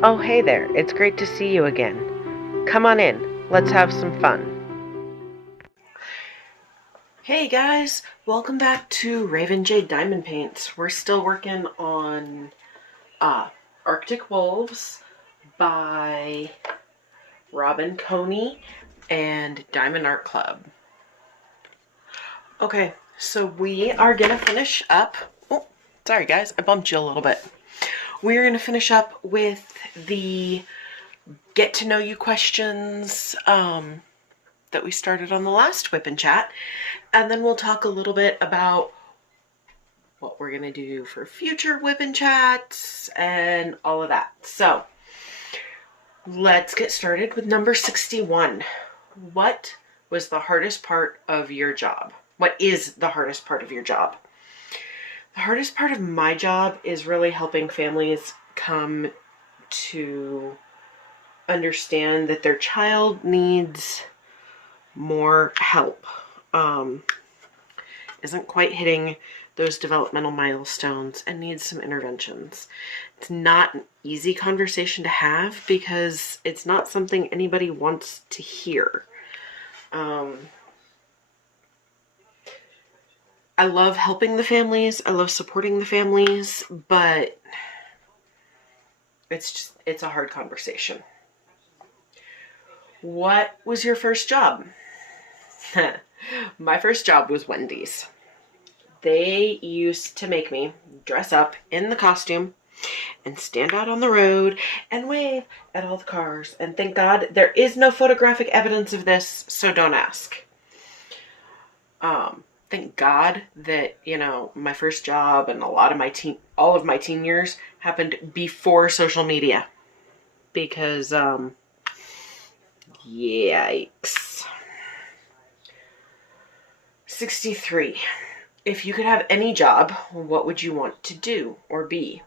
Oh, hey there. It's great to see you again. Come on in. Let's have some fun. Hey guys, welcome back to Raven Jade Diamond Paints. We're still working on Arctic Wolves by Robin Coney and Diamond Art Club. Okay, so we are gonna finish up. Oh, sorry guys, I bumped you a little bit. We're gonna finish up with the get to know you questions that we started on the last Whip and Chat, and then we'll talk a little bit about what we're gonna do for future Whip and Chats and all of that. So let's get started with number 61. What was the hardest part of your job? What is the hardest part of your job? The hardest part of my job is really helping families come to understand that their child needs more help, isn't quite hitting those developmental milestones and needs some interventions. It's not an easy conversation to have because it's not something anybody wants to hear. I love helping the families, I love supporting the families, but it's a hard conversation. What was your first job? My first job was Wendy's. They used to make me dress up in the costume and stand out on the road and wave at all the cars. And thank God there is no photographic evidence of this, so don't ask. Thank God that, my first job and all of my teen years happened before social media. Because, yikes. 63. If you could have any job, what would you want to do or be?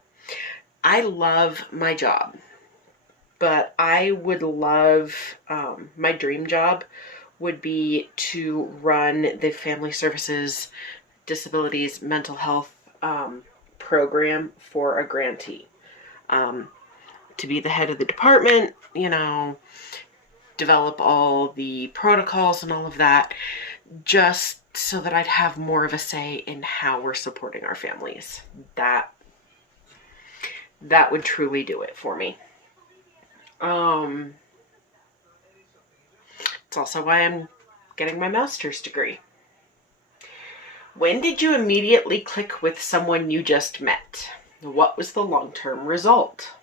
I love my job, but I would love, my dream job would be to run the Family Services Disabilities Mental Health program for a grantee. To be the head of the department, develop all the protocols and all of that, just so that I'd have more of a say in how we're supporting our families. That would truly do it for me. It's also why I'm getting my master's degree. When did you immediately click with someone you just met? What was the long-term result?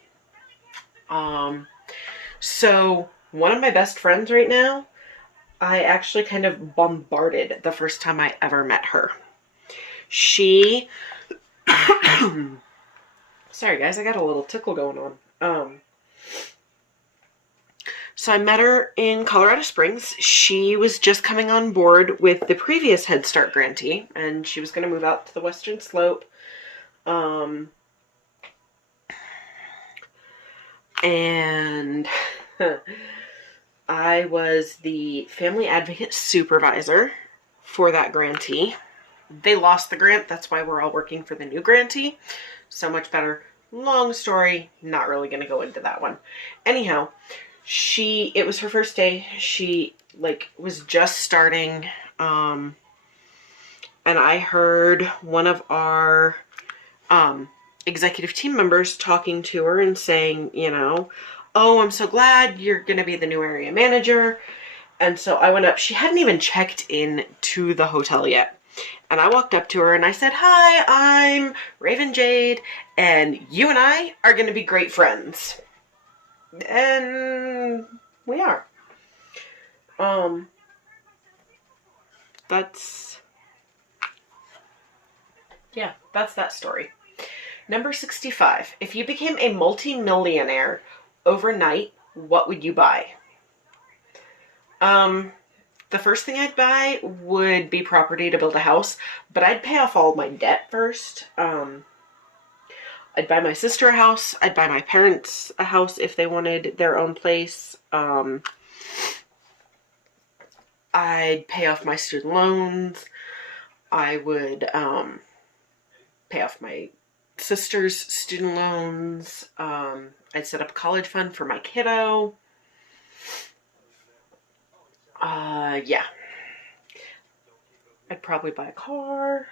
So one of my best friends right now, I actually kind of bombarded the first time I ever met her. She, sorry guys, I got a little tickle going on. So I met her in Colorado Springs. She was just coming on board with the previous Head Start grantee, and she was going to move out to the Western Slope. And I was the family advocate supervisor for that grantee. They lost the grant. That's why we're all working for the new grantee. So much better. Long story. Not really going to go into that one. Anyhow, it was her first day. She was just starting. And I heard one of our executive team members talking to her and saying, oh, I'm so glad you're going to be the new area manager. And so I went up. She hadn't even checked in to the hotel yet. And I walked up to her and I said, hi, I'm Raven Jade, and you and I are going to be great friends. And we are. That's that story. Number 65. If you became a multi-millionaire overnight, what would you buy? The first thing I'd buy would be property to build a house, but I'd pay off all my debt first. I'd buy my sister a house. I'd buy my parents a house if they wanted their own place. I'd pay off my student loans. I would pay off my sister's student loans. I'd set up a college fund for my kiddo. Yeah. I'd probably buy a car.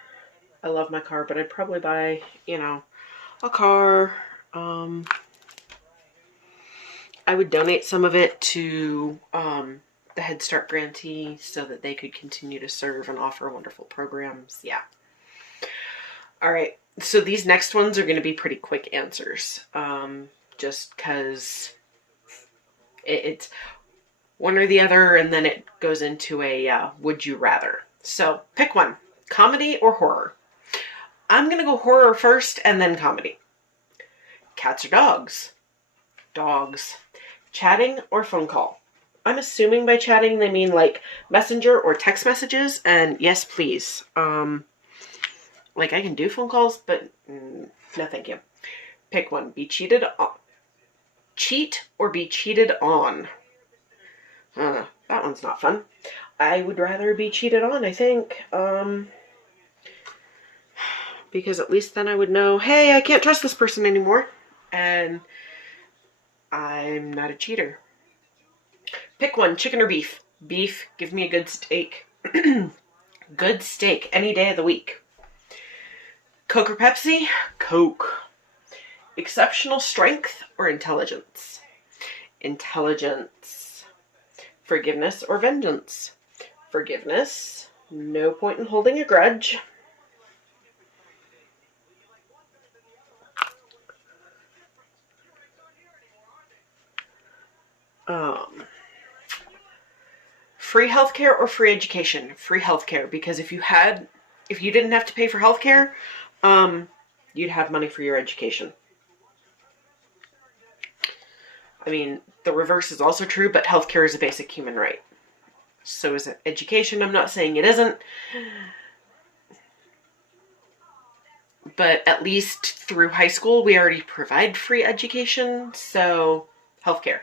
I love my car, but I'd probably buy, a car. I would donate some of it to the Head Start grantee so that they could continue to serve and offer wonderful programs. Yeah. All right. So these next ones are going to be pretty quick answers. Just because it's one or the other, and then it goes into a would you rather. So pick one, comedy or horror. I'm going to go horror first and then comedy. Cats or dogs? Dogs. Chatting or phone call? I'm assuming by chatting they mean like messenger or text messages, and yes, please. Like I can do phone calls, but no thank you. Pick one. Be cheated on. Cheat or be cheated on? That one's not fun. I would rather be cheated on, I think. Because at least then I would know, hey, I can't trust this person anymore. And I'm not a cheater. Pick one, chicken or beef? Beef, give me a good steak. Good steak any day of the week. Coke or Pepsi? Coke. Exceptional strength or intelligence? Intelligence. Forgiveness or vengeance? Forgiveness. No point in holding a grudge. Free healthcare or free education? Free healthcare, because if you didn't have to pay for healthcare, you'd have money for your education. I mean, the reverse is also true, but healthcare is a basic human right. So is education. I'm not saying it isn't. But at least through high school, we already provide free education. So, healthcare.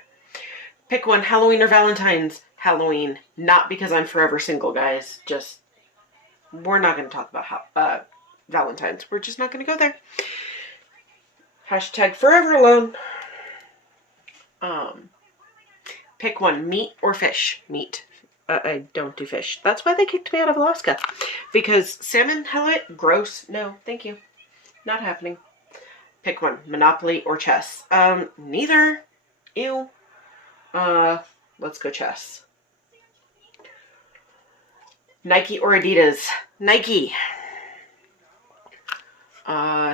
Pick one, Halloween or Valentine's? Halloween. Not because I'm forever single, guys. Just, we're not going to talk about Valentine's. We're just not going to go there. Hashtag forever alone. Pick one, meat or fish? Meat. I don't do fish. That's why they kicked me out of Alaska. Because salmon, halibut, gross. No, thank you. Not happening. Pick one, Monopoly or chess? Neither. Ew. Let's go chess. Nike or Adidas? Nike.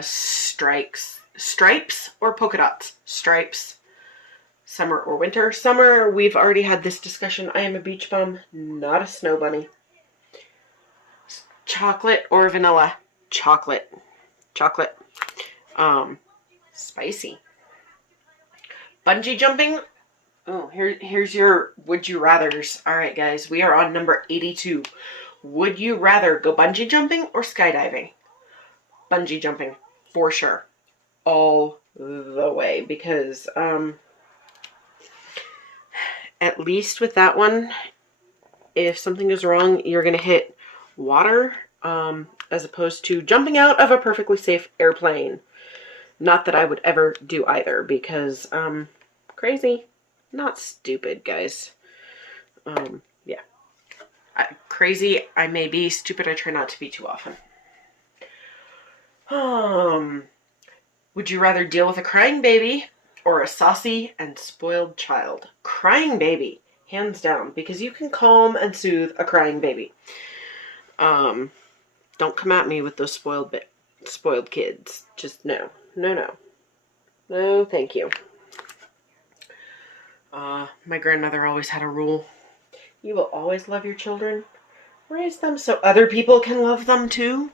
Stripes or polka dots? Stripes. Summer or winter? Summer, we've already had this discussion. I am a beach bum, not a snow bunny. Chocolate or vanilla? Chocolate. Chocolate. Spicy. Bungee jumping? Oh, here's your would you rathers. All right, guys, we are on number 82. Would you rather go bungee jumping or skydiving? Bungee jumping, for sure. All the way, because, at least with that one, if something goes wrong, you're going to hit water, as opposed to jumping out of a perfectly safe airplane. Not that I would ever do either, because, crazy. Not stupid, guys. Yeah. Crazy, I may be. Stupid, I try not to be too often. Would you rather deal with a crying baby or a saucy and spoiled child? Crying baby, hands down, because you can calm and soothe a crying baby. Don't come at me with those spoiled kids. Just no. No, thank you. My grandmother always had a rule. You will always love your children. Raise them so other people can love them too.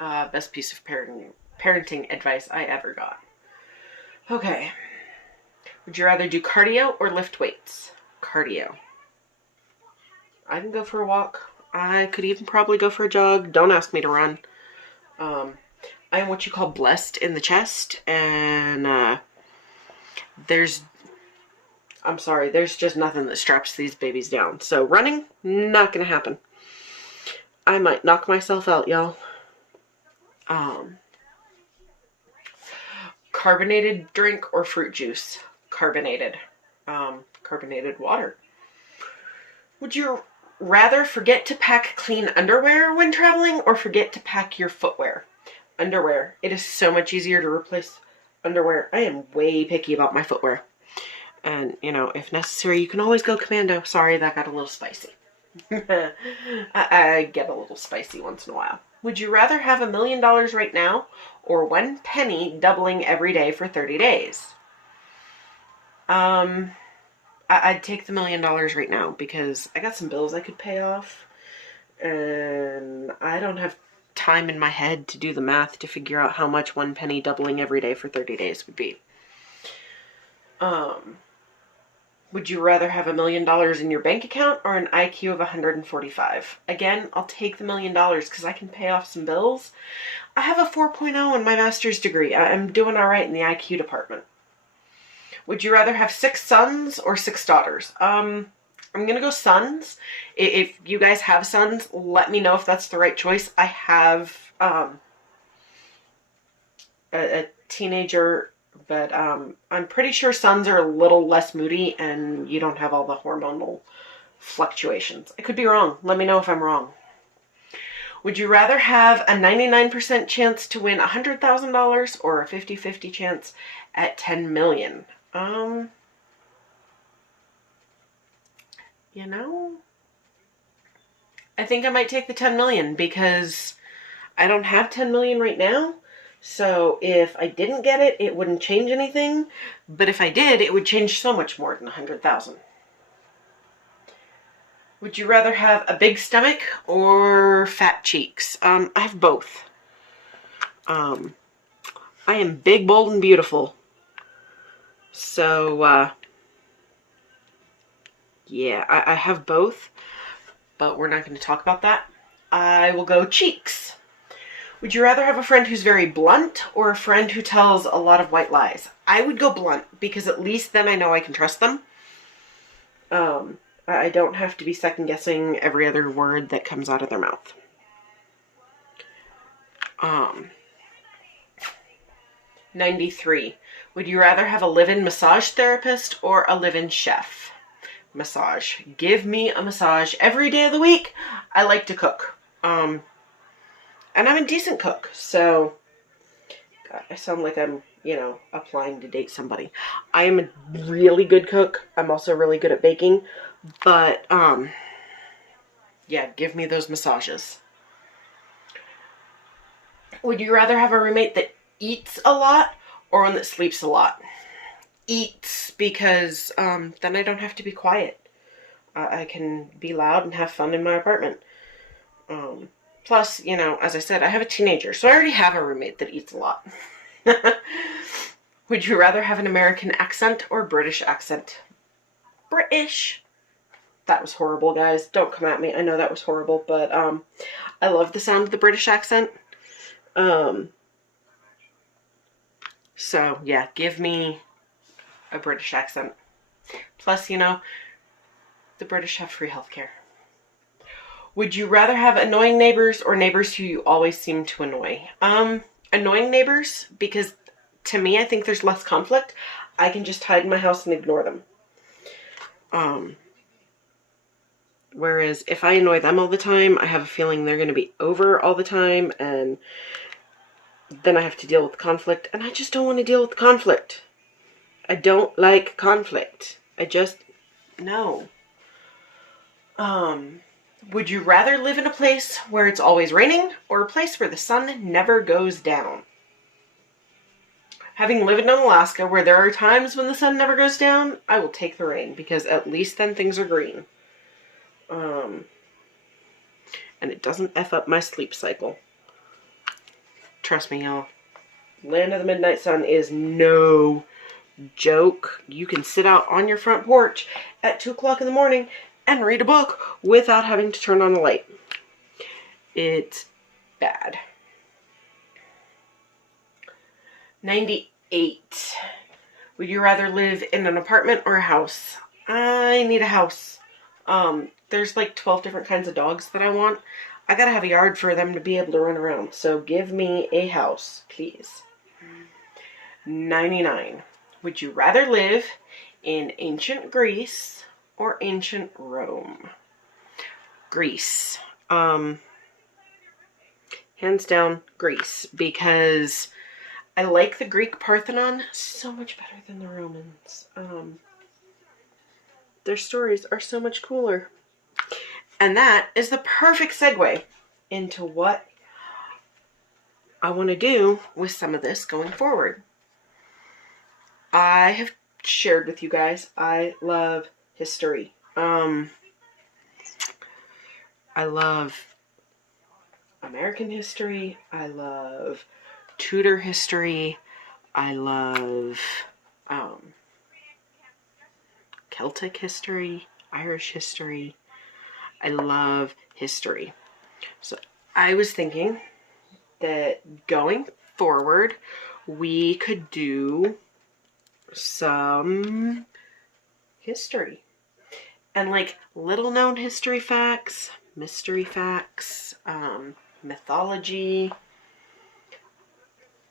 Best piece of parenting advice I ever got. Okay. Would you rather do cardio or lift weights? Cardio. I can go for a walk. I could even probably go for a jog. Don't ask me to run. I am what you call blessed in the chest, and there's just nothing that straps these babies down. So running, not going to happen. I might knock myself out, y'all. Carbonated drink or fruit juice? Carbonated. Carbonated water. Would you rather forget to pack clean underwear when traveling or forget to pack your footwear? Underwear. It is so much easier to replace underwear. I am way picky about my footwear. And, you know, if necessary, you can always go commando. Sorry, that got a little spicy. I get a little spicy once in a while. Would you rather have $1 million right now or 1 penny doubling every day for 30 days? I'd take the $1 million right now because I got some bills I could pay off and I don't have time in my head to do the math to figure out how much 1 penny doubling every day for 30 days would be. Would you rather have $1 million in your bank account or an IQ of 145? Again, I'll take the $1 million because I can pay off some bills. I have a 4.0 in my master's degree. I'm doing all right in the IQ department. Would you rather have 6 sons or 6 daughters? I'm going to go sons. If you guys have sons, let me know if that's the right choice. I have a teenager, but I'm pretty sure sons are a little less moody and you don't have all the hormonal fluctuations. I could be wrong. Let me know if I'm wrong. Would you rather have a 99% chance to win $100,000 or a 50-50 chance at 10 million? You know, I think I might take the 10 million because I don't have 10 million right now. So if I didn't get it, it wouldn't change anything. But if I did, it would change so much more than 100,000. Would you rather have a big stomach or fat cheeks? I have both. I am big, bold, and beautiful. So, yeah, I have both, but we're not going to talk about that. I will go cheeks. Would you rather have a friend who's very blunt or a friend who tells a lot of white lies? I would go blunt because at least then I know I can trust them. I don't have to be second guessing every other word that comes out of their mouth. 93. Would you rather have a live-in massage therapist or a live-in chef? Massage. Give me a massage every day of the week. I like to cook. And I'm a decent cook, so God, I sound like I'm, you know, applying to date somebody. I am a really good cook. I'm also really good at baking, but yeah, give me those massages. Would you rather have a roommate that eats a lot or one that sleeps a lot? Eats, because then I don't have to be quiet. I can be loud and have fun in my apartment. Plus, you know, as I said, I have a teenager, so I already have a roommate that eats a lot. Would you rather have an American accent or British accent? British. That was horrible, guys. Don't come at me. I know that was horrible, but I love the sound of the British accent. So, yeah, give me a British accent. Plus, you know, the British have free healthcare. Would you rather have annoying neighbors or neighbors who you always seem to annoy? Annoying neighbors, because to me, I think there's less conflict. I can just hide in my house and ignore them. Whereas if I annoy them all the time, I have a feeling they're going to be over all the time, and then I have to deal with the conflict, and I just don't want to deal with the conflict. I don't like conflict. I just, no. Would you rather live in a place where it's always raining or a place where the sun never goes down? Having lived in Alaska where there are times when the sun never goes down, I will take the rain because at least then things are green. And it doesn't F up my sleep cycle. Trust me, y'all. Land of the Midnight Sun is no joke. You can sit out on your front porch at 2 o'clock in the morning and read a book without having to turn on the light. It's bad. 98. Would you rather live in an apartment or a house? I need a house. There's like 12 different kinds of dogs that I want. I gotta have a yard for them to be able to run around. So give me a house, please. 99. Would you rather live in ancient Greece or ancient Rome? Greece. Hands down, Greece. Because I like the Greek Parthenon so much better than the Romans. Their stories are so much cooler. And that is the perfect segue into what I want to do with some of this going forward. I have shared with you guys, I love history. I love American history. I love Tudor history. I love Celtic history, Irish history. I love history. So I was thinking that going forward, we could do some history. And like little known history facts, mystery facts, mythology.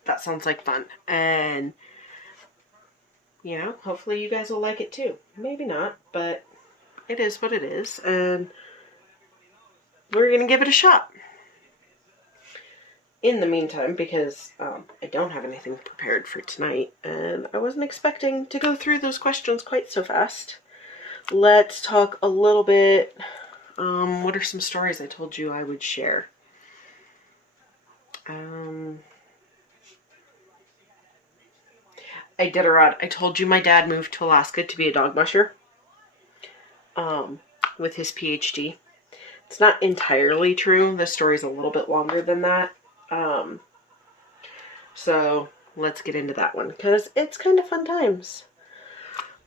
That sounds like fun. And, you know, hopefully you guys will like it too. Maybe not, but it is what it is. And we're going to give it a shot. In the meantime, because I don't have anything prepared for tonight, and I wasn't expecting to go through those questions quite so fast, let's talk a little bit. What are some stories I told you I would share? Iditarod. I told you my dad moved to Alaska to be a dog musher with his PhD. It's not entirely true. The story's a little bit longer than that. So let's get into that one because it's kind of fun times.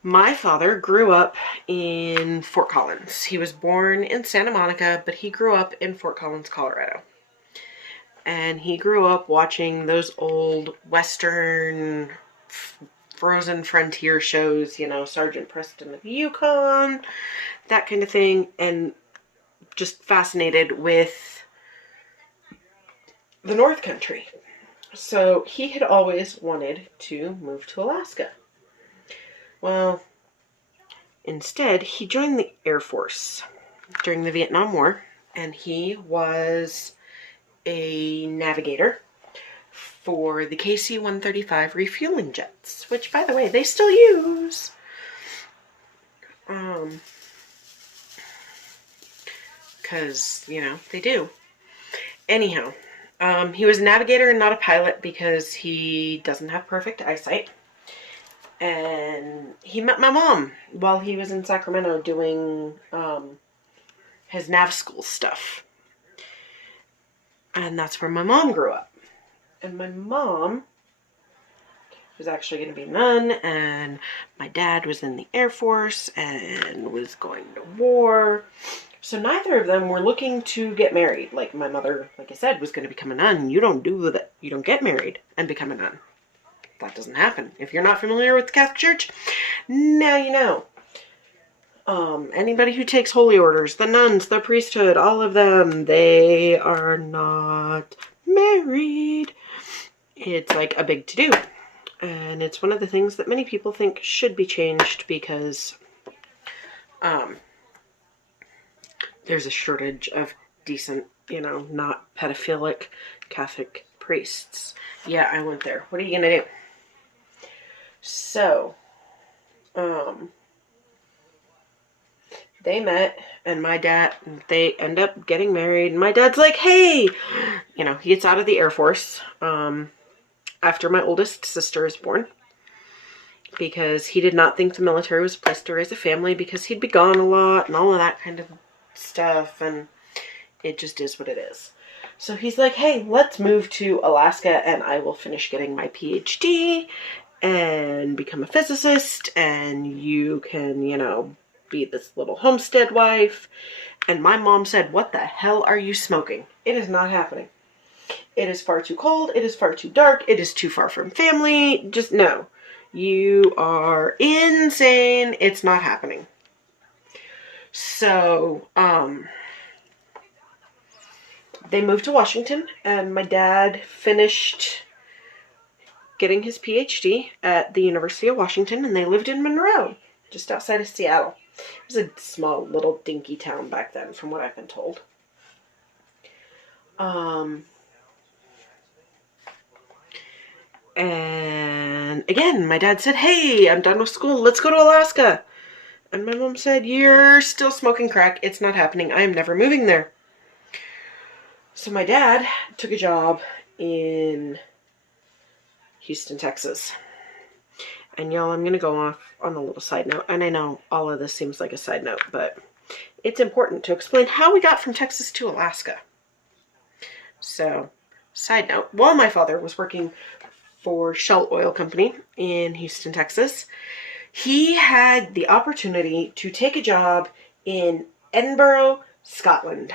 My father grew up in Fort Collins. He was born in Santa Monica, but he grew up in Fort Collins, Colorado. And he grew up watching those old Western frozen frontier shows, you know, Sergeant Preston of the Yukon, that kind of thing, and just fascinated with the North Country. So he had always wanted to move to Alaska. Well, instead, he joined the Air Force during the Vietnam War, and he was a navigator for the KC-135 refueling jets, which, by the way, they still use. Because, you know, they do. Anyhow, he was a navigator and not a pilot because he doesn't have perfect eyesight. And he met my mom while he was in Sacramento doing his nav school stuff. And that's where my mom grew up. And my mom was actually going to be a nun, and my dad was in the Air Force and was going to war. So neither of them were looking to get married. Like my mother, like I said, was going to become a nun. You don't do that. You don't get married and become a nun. That doesn't happen. If you're not familiar with the Catholic Church, now you know. Anybody who takes holy orders, the nuns, the priesthood, all of them, they are not married. It's like a big to-do. And it's one of the things that many people think should be changed because there's a shortage of decent, you know, not pedophilic Catholic priests. Yeah, I went there. What are you going to do? So, they met, and my dad, they end up getting married, and my dad's like, hey, you know, he gets out of the Air Force, after my oldest sister is born, because he did not think the military was a place to raise a family, because he'd be gone a lot, and all of that kind of stuff, and it just is what it is. So he's like, hey, let's move to Alaska, and I will finish getting my PhD, and become a physicist, and you can, you know, be this little homestead wife. And my mom said, what the hell are you smoking? It is not happening. It is far too cold. It is far too dark. It is too far from family. Just no. You are insane. It's not happening. So, they moved to Washington, and my dad finished getting his PhD at the University of Washington, and they lived in Monroe, just outside of Seattle. It was a small little dinky town back then, from what I've been told. And again, my dad said, hey, I'm done with school. Let's go to Alaska. And my mom said, you're still smoking crack. It's not happening. I am never moving there. So my dad took a job in Houston, Texas. And y'all, I'm going to go off on a little side note. And I know all of this seems like a side note, but it's important to explain how we got from Texas to Alaska. So, side note, while my father was working for Shell Oil Company in Houston, Texas, he had the opportunity to take a job in Edinburgh, Scotland.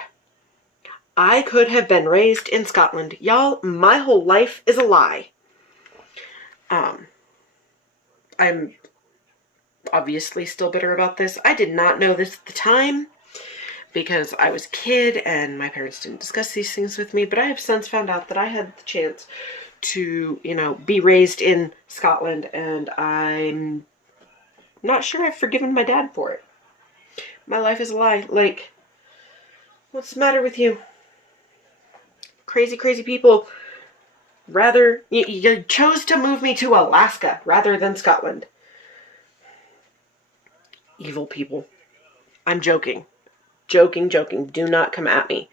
I could have been raised in Scotland. Y'all, my whole life is a lie. I'm obviously still bitter about this. I did not know this at the time because I was a kid and my parents didn't discuss these things with me, but I have since found out that I had the chance to, be raised in Scotland, and I'm not sure I've forgiven my dad for it. My life is a lie. Like, what's the matter with you? Crazy, crazy people. Rather, you chose to move me to Alaska rather than Scotland. Evil people. I'm joking. Joking. Do not come at me.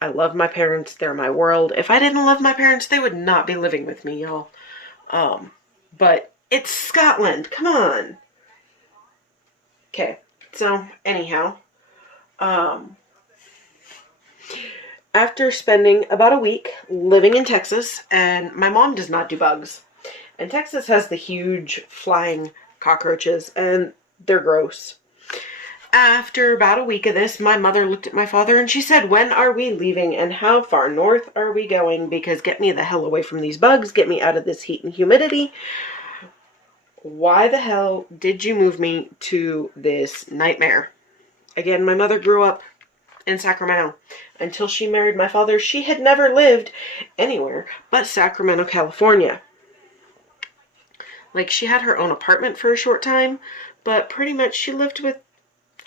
I love my parents. They're my world. If I didn't love my parents, they would not be living with me, y'all. But it's Scotland. Come on. Okay. So, anyhow. After spending about a week living in Texas, and my mom does not do bugs. And Texas has the huge flying cockroaches, and they're gross. After about a week of this, my mother looked at my father and she said, when are we leaving and how far north are we going? Because get me the hell away from these bugs. Get me out of this heat and humidity. Why the hell did you move me to this nightmare? Again, my mother grew up in Sacramento. Until she married my father, she had never lived anywhere but Sacramento, California. Like, she had her own apartment for a short time, but pretty much she lived with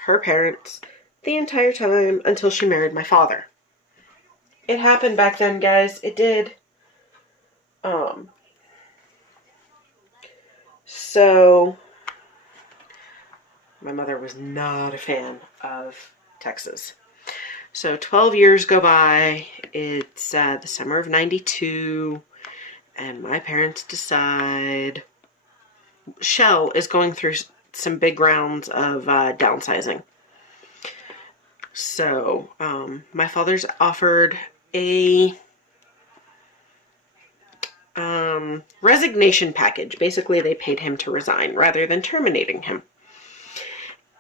her parents the entire time until she married my father. It happened back then, guys. It did. So, my mother was not a fan of Texas. So 12 years go by. It's the summer of 92, and my parents decide Shell is going through some big rounds of downsizing. So my father's offered a resignation package. Basically, they paid him to resign rather than terminating him.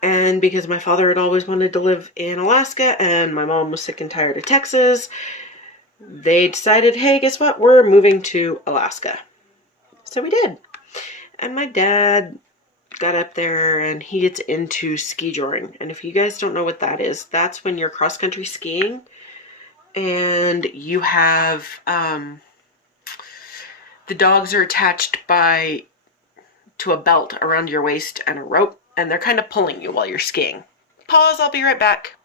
And because my father had always wanted to live in Alaska and my mom was sick and tired of Texas, they decided, hey, guess what? We're moving to Alaska. So we did. And my dad got up there and he gets into ski joring. And if you guys don't know what that is, that's when you're cross-country skiing and you have, the dogs are attached to a belt around your waist and a rope. And they're kind of pulling you while you're skiing. Pause, I'll be right back.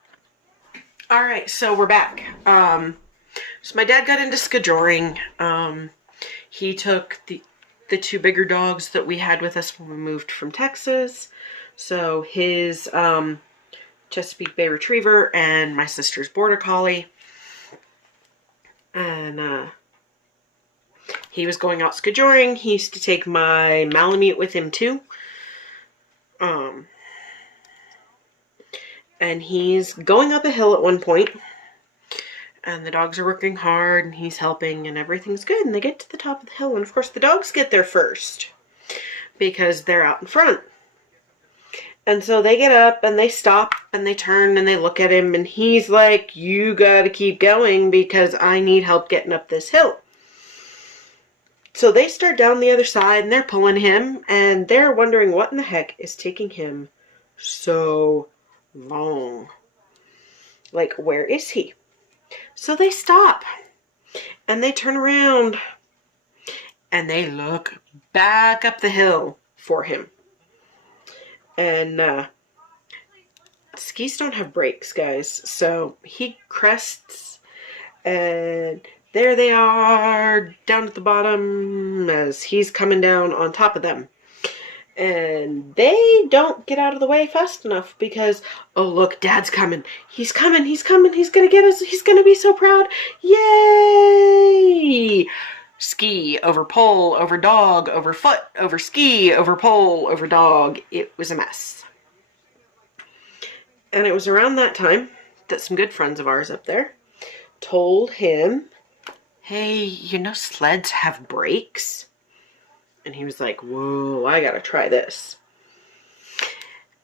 Alright, so we're back. So my dad got into skijoring. He took the two bigger dogs that we had with us when we moved from Texas. So his Chesapeake Bay Retriever and my sister's Border Collie. And he was going out skijoring. He used to take my Malamute with him too. And he's going up a hill at one point, and the dogs are working hard, and he's helping, and everything's good, and they get to the top of the hill, and of course the dogs get there first, because they're out in front. And so they get up, and they stop, and they turn, and they look at him, and he's like, you gotta keep going, because I need help getting up this hill. So they start down the other side, and they're pulling him, and they're wondering what in the heck is taking him so long. Like, where is he? So they stop and they turn around and they look back up the hill for him. And skis don't have brakes, guys. So he crests, and there they are down at the bottom as he's coming down on top of them. And they don't get out of the way fast enough because, oh, look, Dad's coming. He's coming. He's coming. He's going to get us. He's going to be so proud. Yay! Ski over pole, over dog, over foot, over ski, over pole, over dog. It was a mess. And it was around that time that some good friends of ours up there told him, hey, you know sleds have brakes? And he was like, whoa, I gotta try this.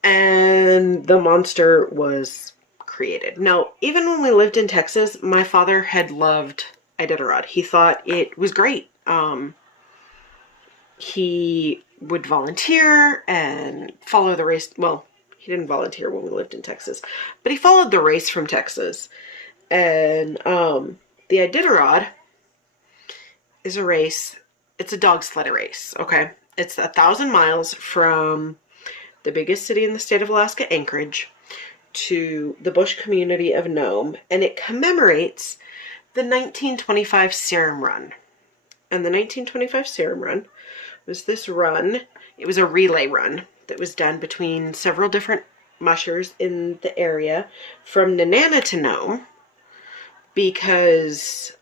And the monster was created. Now, even when we lived in Texas, my father had loved Iditarod. He thought it was great. He would volunteer and follow the race. Well, he didn't volunteer when we lived in Texas, but he followed the race from Texas. And the Iditarod is a race. It's a dog sled race, okay? It's 1,000 miles from the biggest city in the state of Alaska, Anchorage, to the bush community of Nome, and it commemorates the 1925 Serum Run. And the 1925 Serum Run was this run. It was a relay run that was done between several different mushers in the area from Nenana to Nome because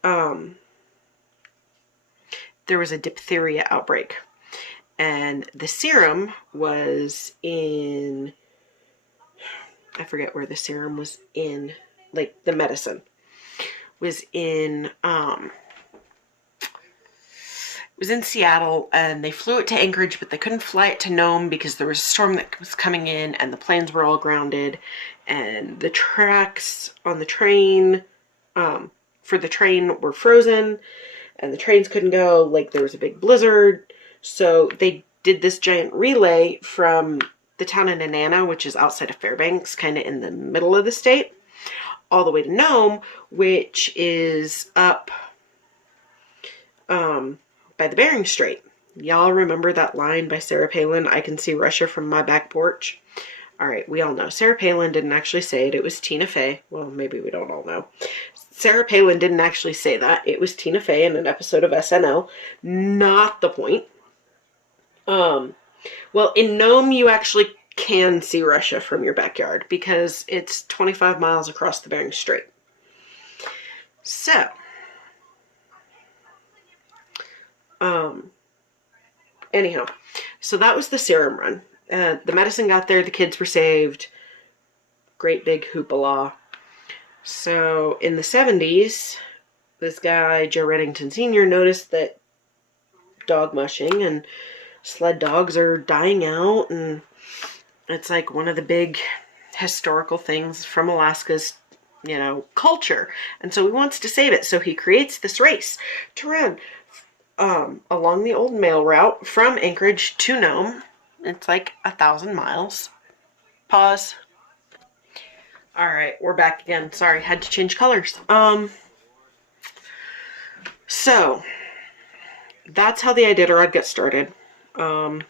there was a diphtheria outbreak. And the serum was in, I forget where the serum was in, like the medicine was in, it was in Seattle, and they flew it to Anchorage, but they couldn't fly it to Nome because there was a storm that was coming in and the planes were all grounded, and the tracks on the train, for the train were frozen, and the trains couldn't go, like there was a big blizzard. So they did this giant relay from the town of Nenana, which is outside of Fairbanks, kind of in the middle of the state, all the way to Nome, which is up by the Bering Strait. Y'all remember that line by Sarah Palin, I can see Russia from my back porch? All right, we all know. Sarah Palin didn't actually say it. It was Tina Fey. Well, maybe we don't all know. Sarah Palin didn't actually say that. It was Tina Fey in an episode of SNL. Not the point. Well, in Nome, you actually can see Russia from your backyard because it's 25 miles across the Bering Strait. So, anyhow, so that was the serum run. The medicine got there, the kids were saved. Great big hoopla. So in the 70s, this guy, Joe Reddington Sr., noticed that dog mushing and sled dogs are dying out, and it's like one of the big historical things from Alaska's, culture. And so he wants to save it. So he creates this race to run along the old mail route from Anchorage to Nome. It's like 1,000 miles. Pause. All right, we're back again. Sorry, had to change colors. So that's how the Iditarod got started. Fun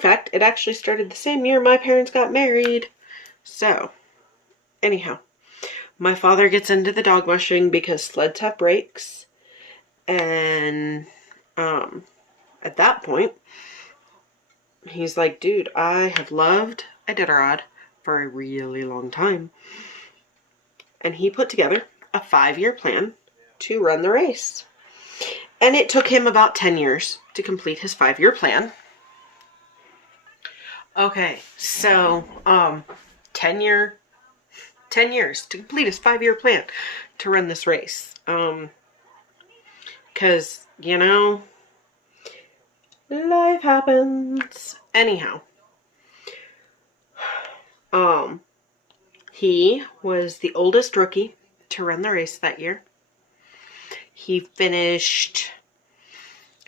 fact, it actually started the same year my parents got married. So, anyhow, my father gets into the dog mushing because sleds have brakes. And at that point, he's like, dude, I have loved Iditarod for a really long time. And he put together a 5-year plan to run the race. And it took him about 10 years to complete his 5-year plan. Okay, so 10 years to complete his 5-year plan to run this race. Because, life happens. Anyhow, he was the oldest rookie to run the race that year. He finished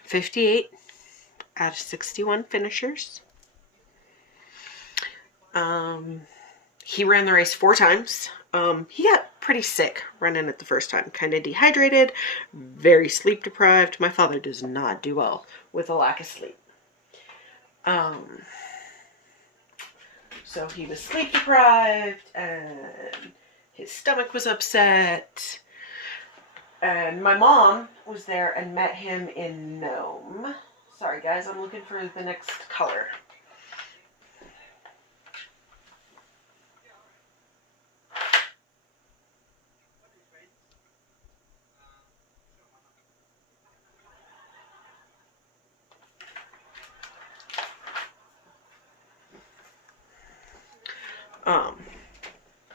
58 out of 61 finishers. He ran the race 4 times. He got pretty sick running it the first time. Kind of dehydrated, very sleep deprived. My father does not do well with a lack of sleep. So he was sleep deprived and his stomach was upset. And my mom was there and met him in Nome. Sorry guys, I'm looking for the next color.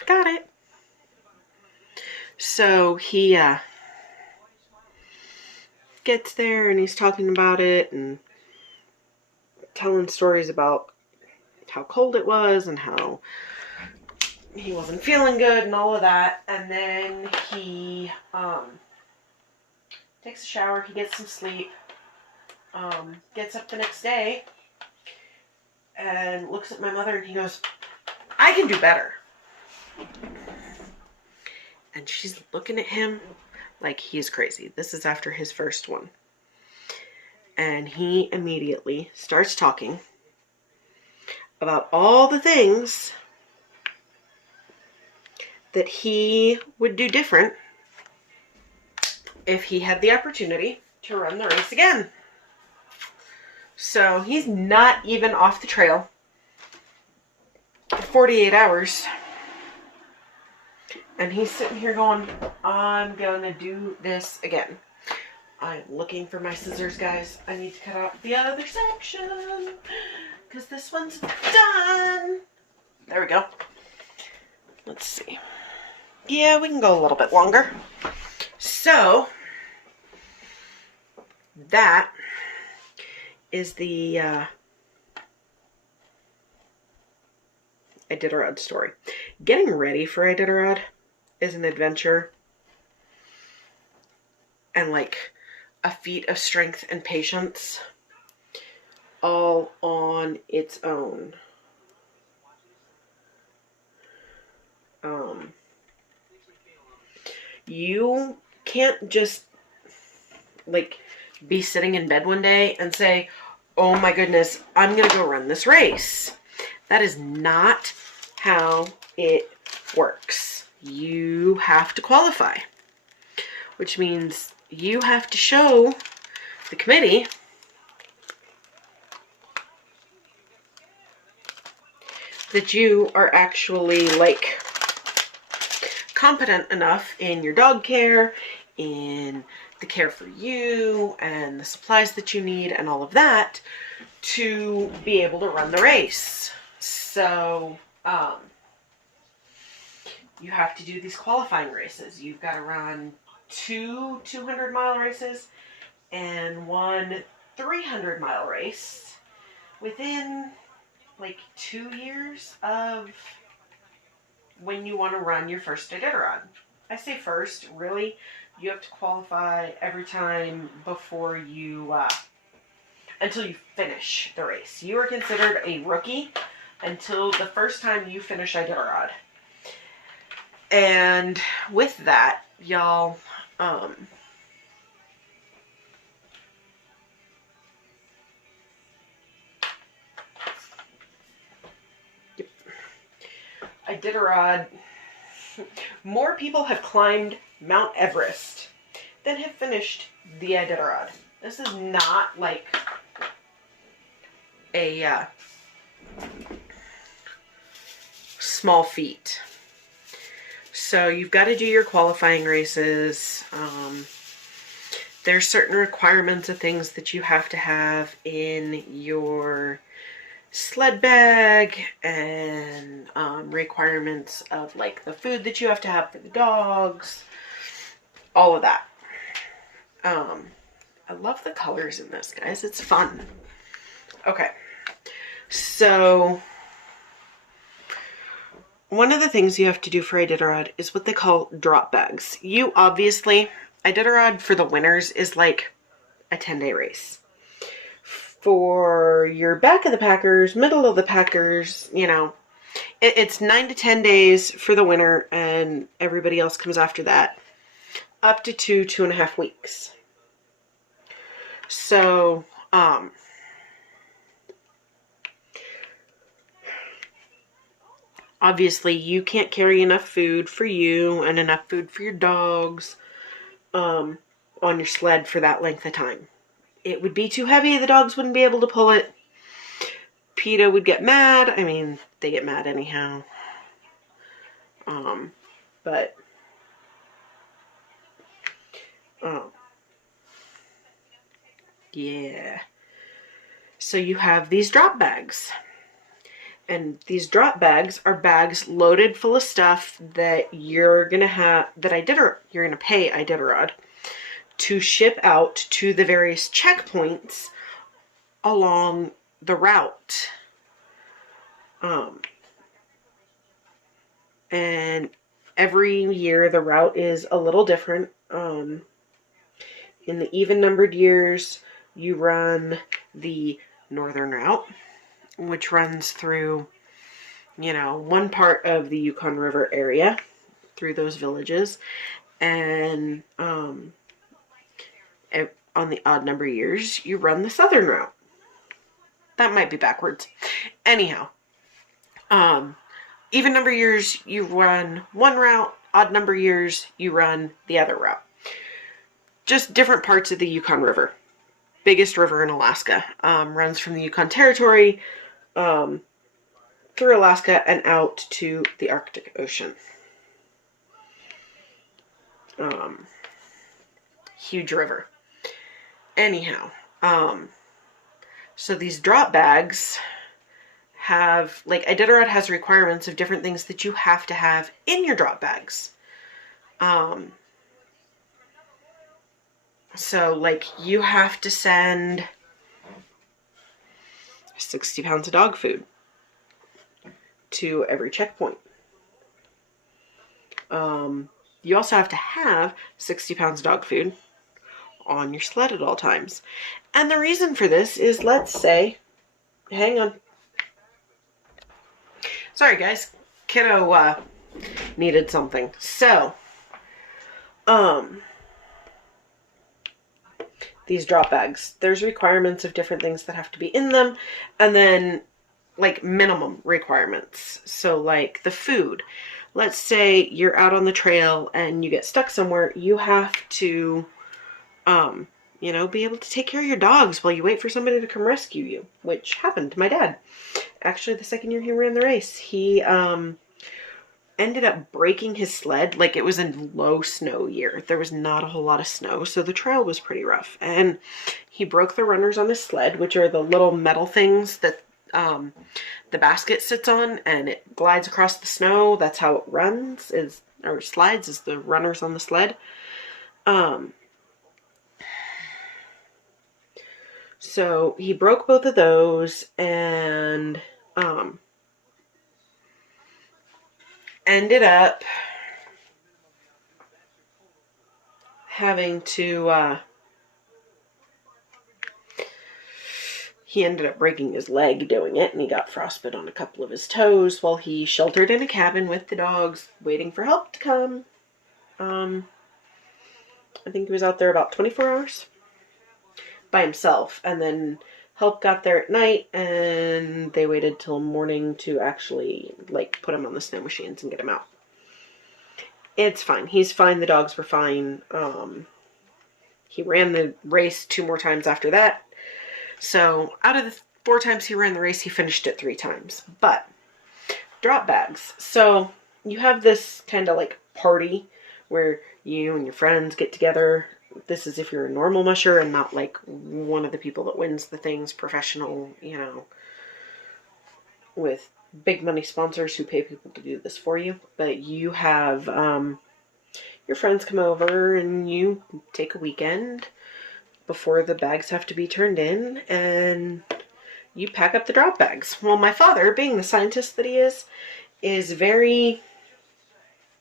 Got it. So he gets there and he's talking about it and telling stories about how cold it was and how he wasn't feeling good and all of that. And then he takes a shower, he gets some sleep, gets up the next day and looks at my mother and he goes, I can do better. And she's looking at him like he's crazy. This is after his first one. And he immediately starts talking about all the things that he would do different if he had the opportunity to run the race again. So he's not even off the trail for 48 hours. And he's sitting here going, I'm gonna do this again. I'm looking for my scissors, guys. I need to cut out the other section because this one's done. There we go. Let's see. Yeah, we can go a little bit longer. So, that is the Iditarod story. Getting ready for Iditarod is an adventure and like a feat of strength and patience all on its own. You can't just like be sitting in bed one day and say, oh my goodness, I'm gonna go run this race. That is not how it works. You have to qualify, which means you have to show the committee that you are actually like competent enough in your dog care, in the care for you, and the supplies that you need, and all of that to be able to run the race. So, you have to do these qualifying races. You've got to run 2 200-mile races and 1 300-mile race within like 2 years of when you want to run your first Iditarod. I say first, really, you have to qualify every time before you, until you finish the race. You are considered a rookie until the first time you finish Iditarod. And with that, y'all, Iditarod, more people have climbed Mount Everest than have finished the Iditarod. This is not like a small feat. So you've got to do your qualifying races. There's certain requirements of things that you have to have in your sled bag, and requirements of like the food that you have to have for the dogs, all of that. I love the colors in this, guys. It's fun. Okay, so one of the things you have to do for Iditarod is what they call drop bags. You obviously, Iditarod for the winners is like a 10-day race. For your back of the packers, middle of the packers, you know, It's 9 to 10 days for the winter, and everybody else comes after that. Up to 2.5 weeks. So, obviously you can't carry enough food for you and enough food for your dogs on your sled for that length of time. It would be too heavy. The dogs wouldn't be able to pull it. PETA would get mad. I mean, they get mad anyhow. But yeah. So you have these drop bags. And these drop bags are bags loaded full of stuff that you're going to you're going to pay Iditarod to ship out to the various checkpoints along the route. And every year the route is a little different. In the even-numbered years, you run the northern route, which runs through, one part of the Yukon River area, through those villages. And on the odd number years, you run the southern route. That might be backwards. Anyhow, even number years, you run one route. Odd number years, you run the other route. Just different parts of the Yukon River. Biggest river in Alaska. Runs from the Yukon Territory through Alaska and out to the Arctic Ocean. Huge river. Anyhow, so these drop bags have, like, Iditarod has requirements of different things that you have to have in your drop bags. So, like, you have to send 60 pounds of dog food to every checkpoint. You also have to have 60 pounds of dog food on your sled at all times. And the reason for this is, let's say, hang on. Sorry guys, kiddo needed something. So, these drop bags, there's requirements of different things that have to be in them, and then like minimum requirements. So like the food, let's say you're out on the trail and you get stuck somewhere, you have to be able to take care of your dogs while you wait for somebody to come rescue you, which happened to my dad. Actually, the second year he ran the race, he ended up breaking his sled. Like, it was a low snow year. There was not a whole lot of snow, so the trail was pretty rough. And he broke the runners on his sled, which are the little metal things that the basket sits on, and it glides across the snow. That's how it runs, or slides, is the runners on the sled. So he broke both of those, and ended up having to, he ended up breaking his leg doing it, and he got frostbite on a couple of his toes while he sheltered in a cabin with the dogs, waiting for help to come. I think he was out there about 24 hours by himself, and then help got there at night, and they waited till morning to actually, like, put him on the snow machines and get him out. It's fine. He's fine. The dogs were fine. He ran the race 2 more times after that. So out of the 4 times he ran the race, he finished it 3 times. But drop bags. So you have this kind of like party where you and your friends get together. This is if you're a normal musher and not like one of the people that wins the things, professional, with big money sponsors who pay people to do this for you. But you have your friends come over and you take a weekend before the bags have to be turned in, and you pack up the drop bags. Well, my father, being the scientist that he is very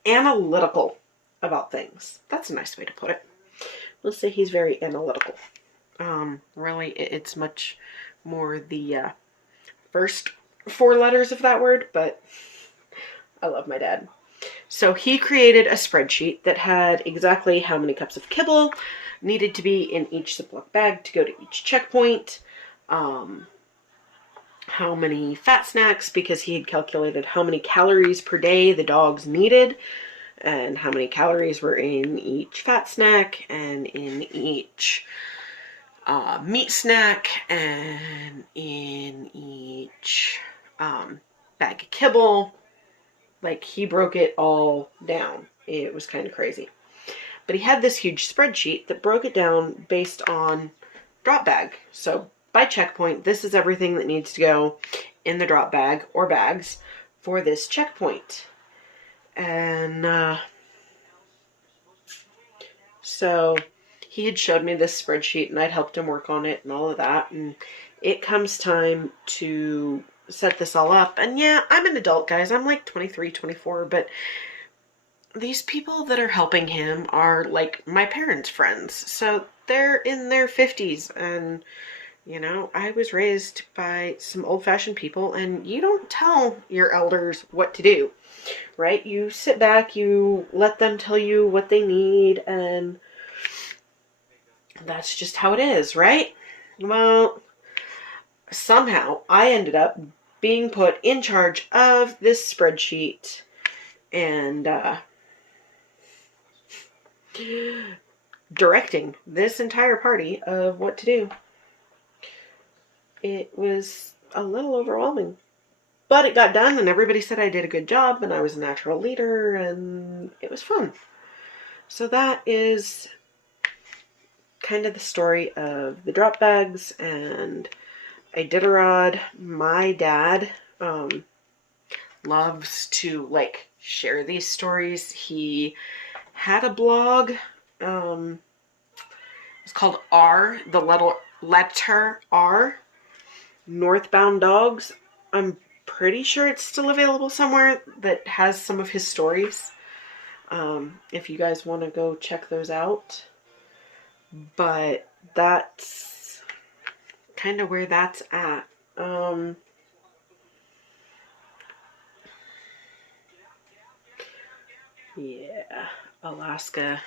analytical about things. That's a nice way to put it. Let's say he's very analytical. Really, it's much more the first 4 letters of that word, but I love my dad. So he created a spreadsheet that had exactly how many cups of kibble needed to be in each Ziploc bag to go to each checkpoint, how many fat snacks, because he had calculated how many calories per day the dogs needed, and how many calories were in each fat snack and in each meat snack and in each bag of kibble. Like, he broke it all down. It was kind of crazy. But he had this huge spreadsheet that broke it down based on drop bag. So by checkpoint, this is everything that needs to go in the drop bag or bags for this checkpoint. And so he had showed me this spreadsheet, and I'd helped him work on it and all of that. And it comes time to set this all up. And yeah, I'm an adult, guys. I'm like 23, 24, but these people that are helping him are like my parents' friends. So they're in their 50s, and you know, I was raised by some old-fashioned people, and you don't tell your elders what to do, right? You sit back, you let them tell you what they need, and that's just how it is, right? Well, somehow I ended up being put in charge of this spreadsheet and directing this entire party of what to do. It was a little overwhelming, but it got done, and everybody said I did a good job, and I was a natural leader, and it was fun. So that is kind of the story of the drop bags and Iditarod. My dad loves to like share these stories. He had a blog. It's called R, the letter R, Northbound Dogs. I'm pretty sure it's still available somewhere, that has some of his stories. If you guys want to go check those out. But that's kind of where that's at. Yeah, Alaska.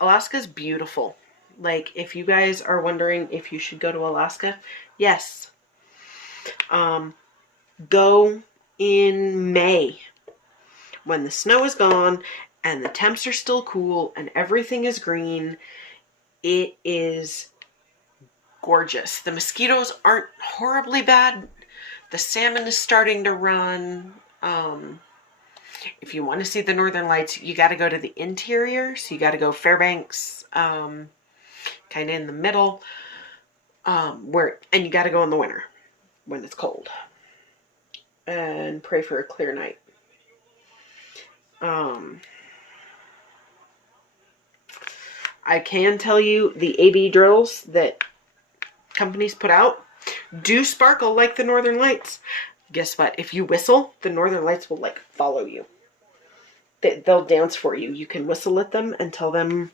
Alaska's beautiful. Like, if you guys are wondering if you should go to Alaska, yes. Go in May when the snow is gone and the temps are still cool and everything is green. It is gorgeous. The mosquitoes aren't horribly bad. The salmon is starting to run. If you want to see the northern lights, you got to go to the interior. So you got to go Fairbanks, kind of in the middle, and you got to go in the winter when it's cold, and pray for a clear night. I can tell you the AB drills that companies put out do sparkle like the northern lights. Guess what? If you whistle, the northern lights will like follow you. They'll dance for you. You can whistle at them and tell them,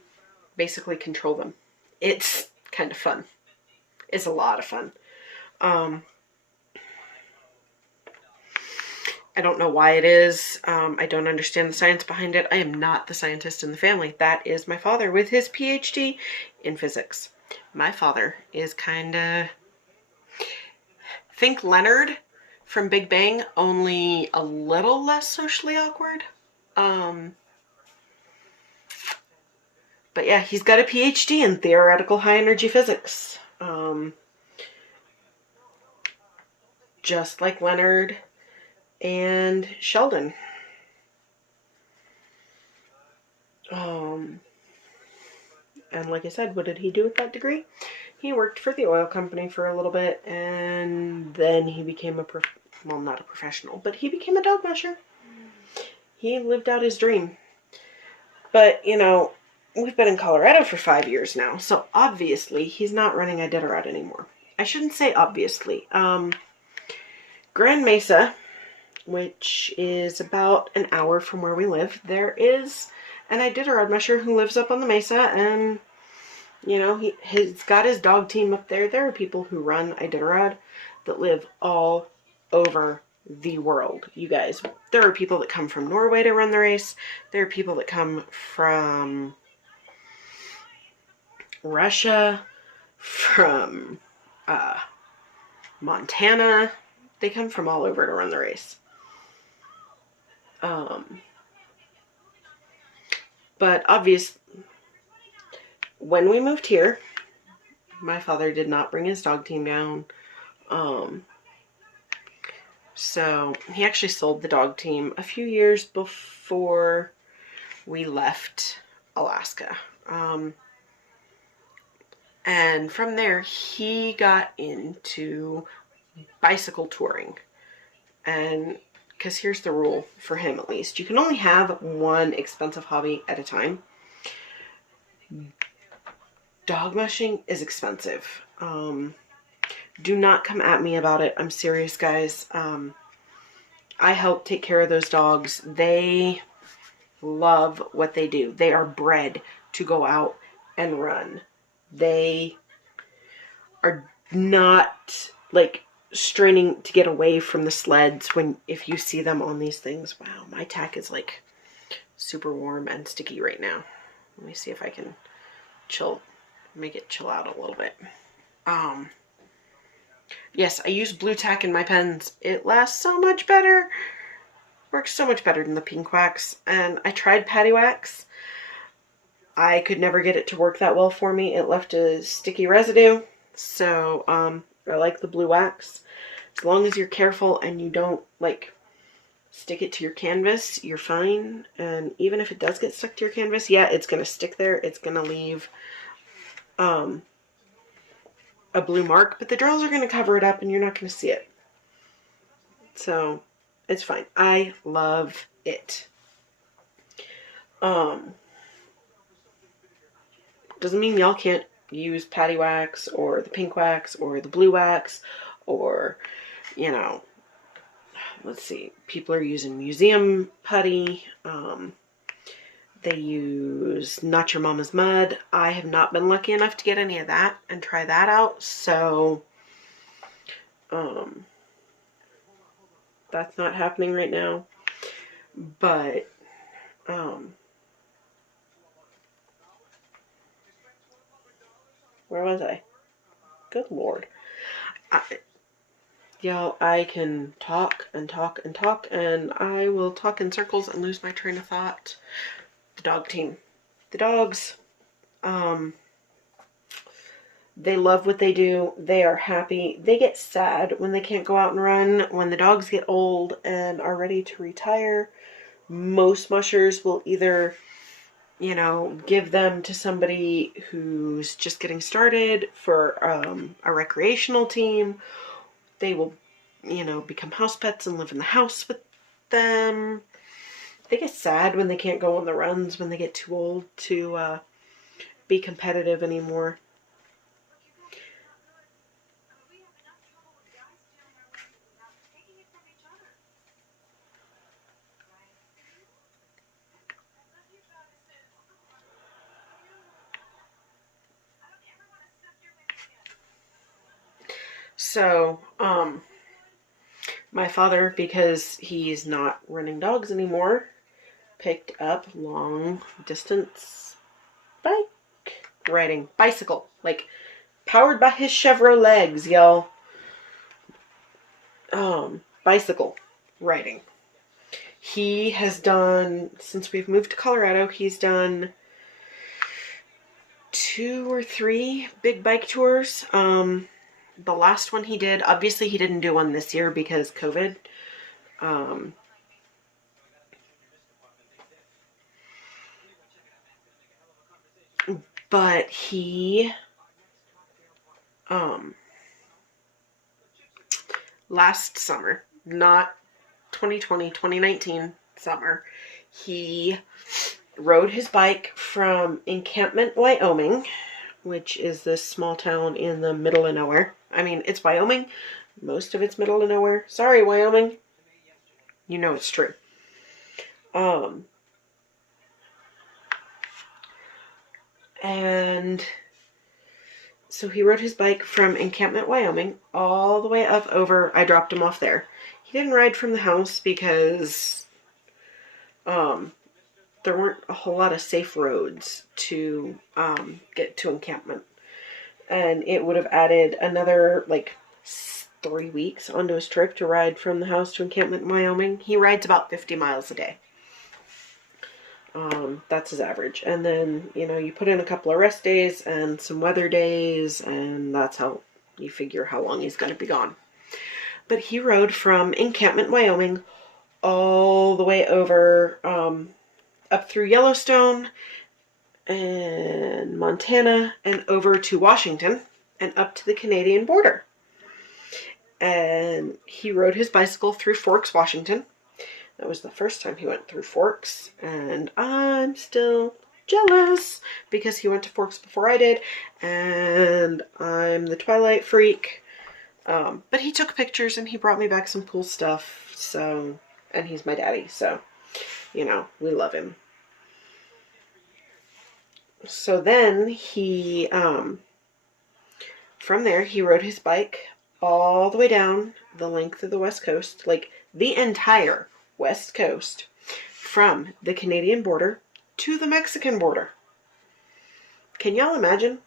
basically control them. It's kind of fun. It's a lot of fun. I don't know why it is. I don't understand the science behind it. I am not the scientist in the family. That is my father with his PhD in physics. My father is kind of... think Leonard from Big Bang, only a little less socially awkward. But yeah, he's got a PhD in theoretical high-energy physics. Just like Leonard and Sheldon. And like I said, what did he do with that degree? He worked for the oil company for a little bit, and then he became not a professional, but he became a dog musher. He lived out his dream. But, you know, we've been in Colorado for 5 years now, so obviously he's not running Iditarod anymore. I shouldn't say obviously. Grand Mesa, which is about an hour from where we live, there is an Iditarod musher who lives up on the mesa, and, you know, he's got his dog team up there. There are people who run Iditarod that live all over the world, you guys. There are people that come from Norway to run the race. There are people that come from Russia, from Montana. They come from all over to run the race. But obviously, when we moved here, my father did not bring his dog team down. So he actually sold the dog team a few years before we left Alaska. And from there, he got into bicycle touring. And because here's the rule for him, at least, you can only have one expensive hobby at a time. Dog mushing is expensive. Do not come at me about it. I'm serious, guys. I help take care of those dogs. They love what they do. They are bred to go out and run. They are not like straining to get away from the sleds if you see them on these things. Wow, my tack is like super warm and sticky right now. Let me see if I can make it chill out a little bit. Yes, I use blue tack in my pens. It lasts so much better. Works so much better than the pink wax. And I tried patty wax. I could never get it to work that well for me. It left a sticky residue. So, I like the blue wax. As long as you're careful and you don't, like, stick it to your canvas, you're fine. And even if it does get stuck to your canvas, yeah, it's going to stick there. It's going to leave a blue mark, but the drills are going to cover it up and you're not going to see it. So, it's fine. I love it. Doesn't mean y'all can't use patty wax or the pink wax or the blue wax or, you know, let's see, people are using museum putty. They use Not Your Mama's Mud. I have not been lucky enough to get any of that and try that out, so that's not happening right now. But where was I? Good Lord. Y'all, I can talk and talk and talk, and I will talk in circles and lose my train of thought. The dog team. The dogs, they love what they do. They are happy. They get sad when they can't go out and run. When the dogs get old and are ready to retire, most mushers will either, you know, give them to somebody who's just getting started for a recreational team. They will, you know, become house pets and live in the house with them. They get sad when they can't go on the runs, when they get too old to be competitive anymore. So, my father, because he's not running dogs anymore, picked up long distance bicycle, like powered by his Chevrolet legs, y'all. Bicycle riding. He has done, since we've moved to Colorado, he's done 2 or 3 big bike tours. The last one he did, obviously he didn't do one this year because COVID. But he, last summer, not 2020, 2019 summer, he rode his bike from Encampment, Wyoming, which is this small town in the middle of nowhere. I mean, it's Wyoming. Most of it's middle of nowhere. Sorry, Wyoming. You know it's true. And so he rode his bike from Encampment, Wyoming, all the way up over. I dropped him off there. He didn't ride from the house because there weren't a whole lot of safe roads to get to encampment. And it would have added another, like, 3 weeks onto his trip to ride from the house to encampment in Wyoming. He rides about 50 miles a day. That's his average. And then, you know, you put in a couple of rest days and some weather days, and that's how you figure how long he's going to be gone. But he rode from encampment, Wyoming, all the way over up through Yellowstone and Montana and over to Washington and up to the Canadian border. And he rode his bicycle through Forks, Washington. That was the first time he went through Forks, and I'm still jealous because he went to Forks before I did, and I'm the Twilight freak. But he took pictures and he brought me back some cool stuff, so, and he's my daddy, so, you know, we love him. So then he, from there, he rode his bike all the way down the length of the West Coast, like the entire West Coast, from the Canadian border to the Mexican border. Can y'all imagine?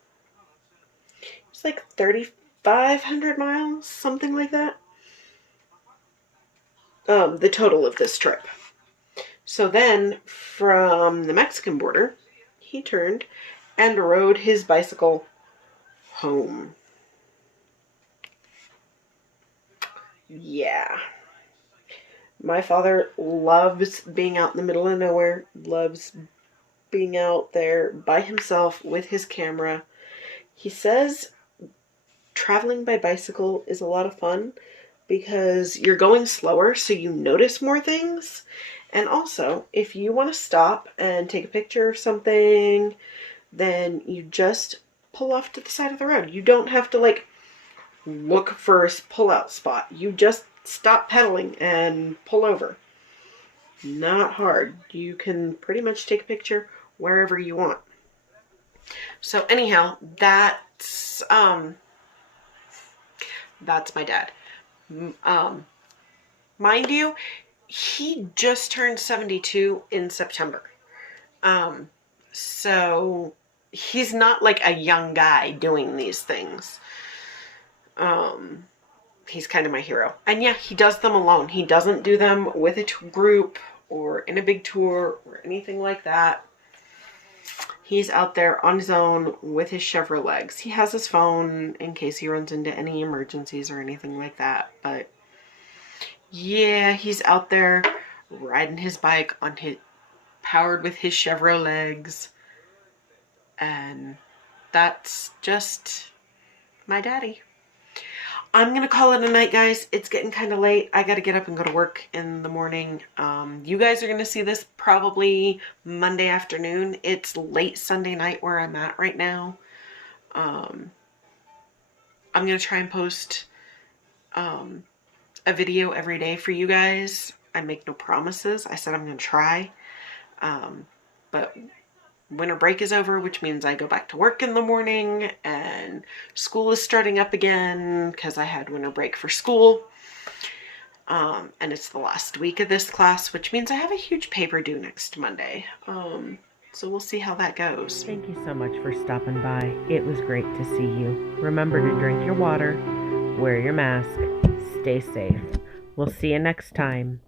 It's like 3,500 miles, something like that. The total of this trip. So then, from the Mexican border, he turned and rode his bicycle home. Yeah. My father loves being out in the middle of nowhere, loves being out there by himself with his camera. He says traveling by bicycle is a lot of fun because you're going slower, so you notice more things. And also, if you want to stop and take a picture of something, then you just pull off to the side of the road. You don't have to, like, look for a pull-out spot. You just stop pedaling and pull over. Not hard. You can pretty much take a picture wherever you want. So anyhow, that's my dad. Mind you, he just turned 72 in September. So he's not like a young guy doing these things. He's kind of my hero. And yeah, he does them alone. He doesn't do them with a group or in a big tour or anything like that. He's out there on his own with his Chevrolets. He has his phone in case he runs into any emergencies or anything like that. But yeah, he's out there riding his bike on his powered with his Chevrolets. And that's just my daddy. I'm going to call it a night, guys. It's getting kind of late. I got to get up and go to work in the morning. You guys are going to see this probably Monday afternoon. It's late Sunday night where I'm at right now. I'm going to try and post a video every day for you guys. I make no promises. I said I'm going to try. But winter break is over, which means I go back to work in the morning, and school is starting up again because I had winter break for school. And it's the last week of this class, which means I have a huge paper due next Monday. So we'll see how that goes. Thank you so much for stopping by. It was great to see you. Remember to drink your water, wear your mask, stay safe. We'll see you next time.